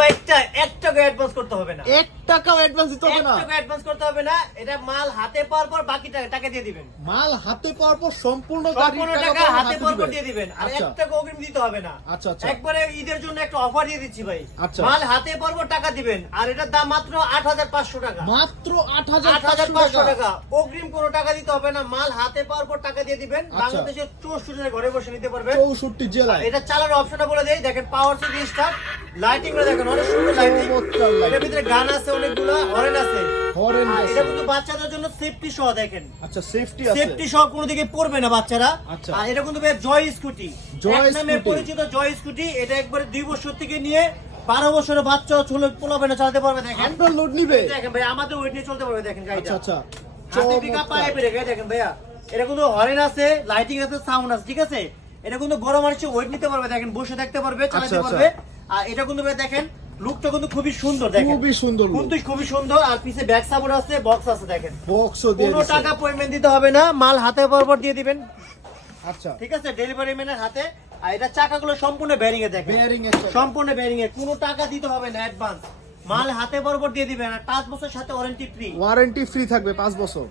বাইকটা 1 টাকা অ্যাডভান্স করতে হবে না। 1 টাকাও অ্যাডভান্স দিতে হবে 1 না। টাকা অ্যাডভান্স করতে হবে না। এটা মাল হাতে পাওয়ার পর বাকি টাকা দিয়ে দিবেন। মাল হাতে পাওয়ার পর সম্পূর্ণ টাকা হাতে পাওয়ার পর দিয়ে দিবেন। আর 1 টাকা অগ্রিম দিতে হবে না। আচ্ছা আচ্ছা। একবারে ঈদের জন্য একটা অফার দিয়ে দিচ্ছি ভাই। আচ্ছা। মাল হাতে পাওয়ার পর টাকা দিবেন। আর এটার দাম মাত্র 8500 টাকা। মাত্র 8500 টাকা। অগ্রিম কোনো টাকা দিতে হবে না। মাল হাতে পাওয়ার পর টাকা দিয়ে দিবেন। আচ্ছা। বাংলাদেশের 64 জেলায় ঘরে বসে নিতে পারবেন। 64 জেলায়। এটা চালানোর অপশনটা বলে দেই, দেখেন পাওয়ার সুইচ স্টার্ট, লাইটিং গুলো দেখেন অনেক সুন্দর লাইটিং। চমৎকার lighting। এর ভিতরে গান আছে অনেকগুলো, হরেন আছে। হরেন আর আছে। এটা কিন্তু বাচ্চাদের জন্য সেফটি সহ দেখেন। আচ্ছা সেফটি আছে। সেফটি সহ কোনো দিকে পড়বে না বাচ্চারা। আচ্ছা। আর এটা কিন্তু ভাই জয় স্কুটি। জয় এক নামে স্কুটি। পরিচিত জয় স্কুটি। এটা একবারে 2 বছর থেকে নিয়ে 12 বছরের বাচ্চা ছোট পোলাপেনা চালাতে পারবে দেখেন। আন্ডার লোড নিবে। দেখেন ভাই আমাদের ওয়েট নিয়ে চলতে পারবে দেখেন গাড়িটা। আচ্ছা আচ্ছা। হাতে পিকআপ পায় বেরে দেখেন ভাইয়া। এটা কিন্তু হরেন আছে, লাইটিং আছে, সাউন্ড আছে, ঠিক আছে? এটা কিন্তু বড় মানুষের ওয়েট নিতে পারবে দেখেন, বসে দেখতে পারবে, চালাতে আচ্ছা, আচ্ছা। পারবে। আর এটা কিন্তু ভাই দেখেন লুকটা কিন্তু খুবই সুন্দর দেখেন। খুবই সুন্দর look। কিন্তু খুবই সুন্দর। আর পিছে ব্যাক সাপোর্ট আছে, বক্স আছে দেখেন। বক্সও দিয়ে কোনো দিছে। টাকা পেমেন্ট দিতে হবে না, মাল হাতে বরাবর দিয়ে দিবেন। আচ্ছা। ঠিক আছে, ডেলিভারি ম্যানের হাতে। আর এটা চাকাগুলো সম্পূর্ণ বেয়ারিং এ দেখেন, বেয়ারিং এর চাকা। সম্পূর্ণ বেয়ারিং এ, কোনো টাকা দিতে হবে না অ্যাডভান্স। মাল হাতে বরাবর দিয়ে দিবেন। আর 5 বছরের সাথে ওয়ারেন্টি ফ্রি। ওয়ারেন্টি ফ্রি থাকবে 5 বছর।